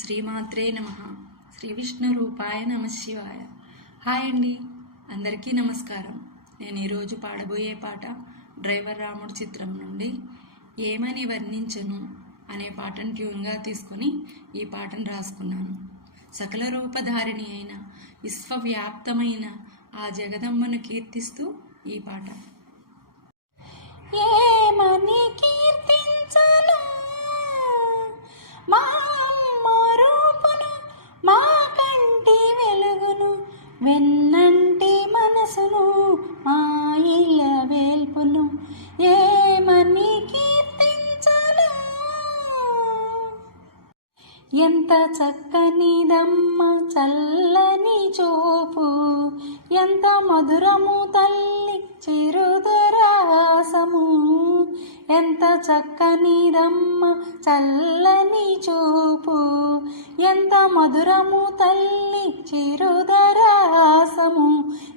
శ్రీమాత్రే నమః. శ్రీ విష్ణు రూపాయ నమః శివాయ. హాయ్ అండి, అందరికీ నమస్కారం. నేను ఈరోజు పాడబోయే పాట డ్రైవర్ రాముడు చిత్రం నుండి ఏమని వర్ణించను అనే పాటను ట్యూన్గా తీసుకొని ఈ పాటను రాసుకున్నాను. సకల రూపధారిణి అయిన విశ్వవ్యాప్తమైన ఆ జగదమ్మను కీర్తిస్తూ ఈ పాట. ఏమని కీర్తించను మా అమ్మ రూపును, మా కంటి వెలుగును, వెన్నంటి మనసును, మా ఇళ్ళ వేల్పును. ఏమని కీర్తించను. ఎంత చక్కనిదమ్మ చల్లని చూపు, ఎంత మధురము తల్లి చిరుదరాసము. ఎంత చక్కనిదమ్మ చల్లని చూపు, ఎంత మధురము తల్లి చిరుదరాసము.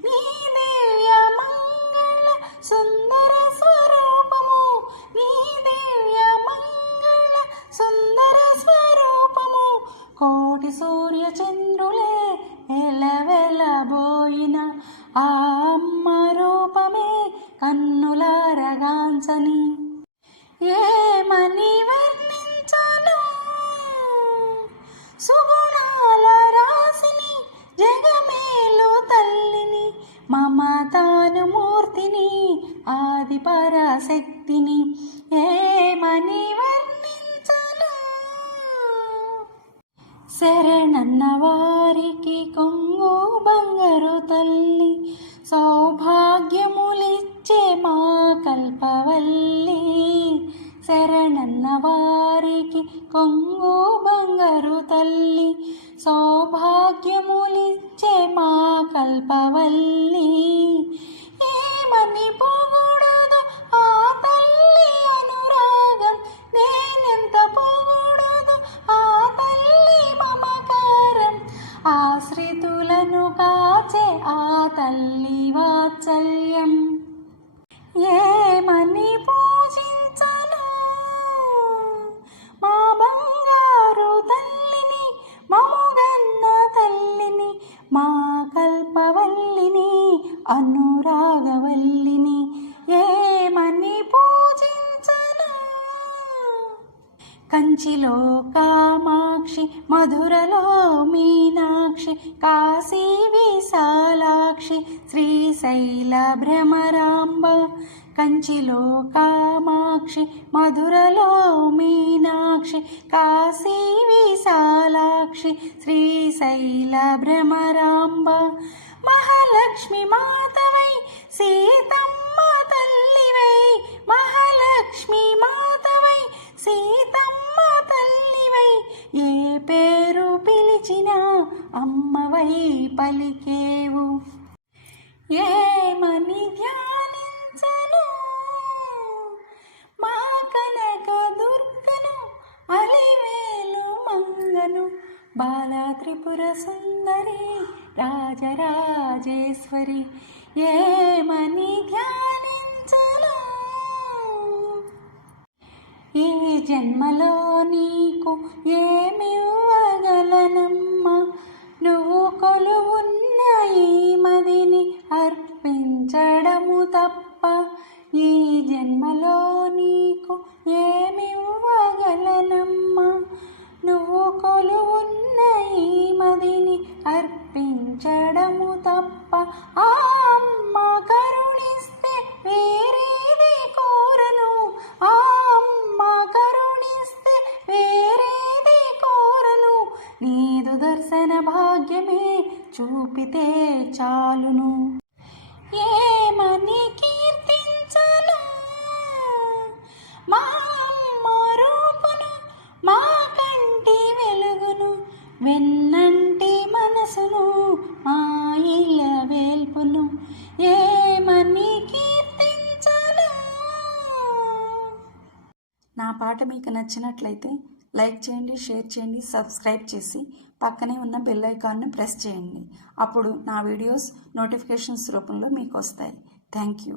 నీ దివ్య మంగళ సుందర స్వరూపము, నీ దివ్య మంగళ సుందర స్వరూపము. కోటి సూర్య చంద్రులే ఎలవెలబోయిన ఆ అమ్మ రూపమే కన్నులారగాంచని. ఏమని వర్ణించను. సుగుణాల రాసిని, జగమేలు తల్లిని, మమతానుమూర్తిని, ఆది పరాశక్తిని. ఏమని వర్ణించను. శరణన్న వారికి కొంగు బంగారు తల్లి, సౌభాగ్యములిచ్చే మా కల్పవల్లి. శరణన్న వారికి కొంగు బంగారు తల్లి, సౌభాగ్యములిచ్చే మా కల్పవల్లి. ఏమని పొగడదు ఆ తల్లి అనురాగం, నేనెంత పొగడదు ఆ తల్లి మమకారం. ఆశ్రితులను కాచే ఆ తల్లి వాత్సల్యం. ఏమని పూజించను. మా బంగారు తల్లిని, మముగన్న తల్లిని, మా కల్పవల్లిని, అనురాగవల్లిని. ఏమని పూజించను. కంచిలో కామాక్షి, మధురలో మీనాక్షి, కాశీ విశాలాక్షి, శ్రీశైల భ్రమరాంబ. కంచిలో కామాక్షి, మధురలో మీనాక్షి, కాశీ విశాలాక్షి, శ్రీశైల భ్రమరాంబ. మహాలక్ష్మి మాతవై, సీతమ్మ తల్లివై, మహాలక్ష్మి మాతవై, సీతమ్మ తల్లివై. ఏ పేరు పిలిచినా అమ్మవై పలికేవు. ఏమని ధ్యానించను. మా కనక దుర్గను, అలివేలు మంగను, బాలా త్రిపుర సుందరి, రాజరాజేశ్వరి. ఏమని ధ్యానించను. ఈ జన్మలో నీకు ఏమివ్వగలనమ్మా, నువ్వు కొలువున్న ఈ మదిని అర్పించడము తప్ప. ఈ జన్మలో నీకు ఏమివ్వగలనమ్మా, నువ్వు కొలువున్న ఈ మదిని అర్పించడము తప్ప. ఆ అమ్మ కరుణిస్తే వేరేది కోరను, ఆ అమ్మ కరుణిస్తే వేరేది కోరను. నీదు దర్శన భాగ్యమే చూపితే చాలును. ఏమని కీర్తించను. మా అమ్మ రూపును, మా కంటి వెలుగును, వెన్నంటి మనసును, మా ఇళ్ళ వేల్పును. ఏమని కీర్తించను. నా పాట మీకు నచ్చినట్లయితే లైక్ చేయండి, షేర్ చేయండి, సబ్స్క్రైబ్ చేసి పక్కనే ఉన్న బెల్ ఐకాన్ను ప్రెస్ చేయండి. అప్పుడు నా వీడియోస్ నోటిఫికేషన్స్ రూపంలో మీకు వస్తాయి. Thank you.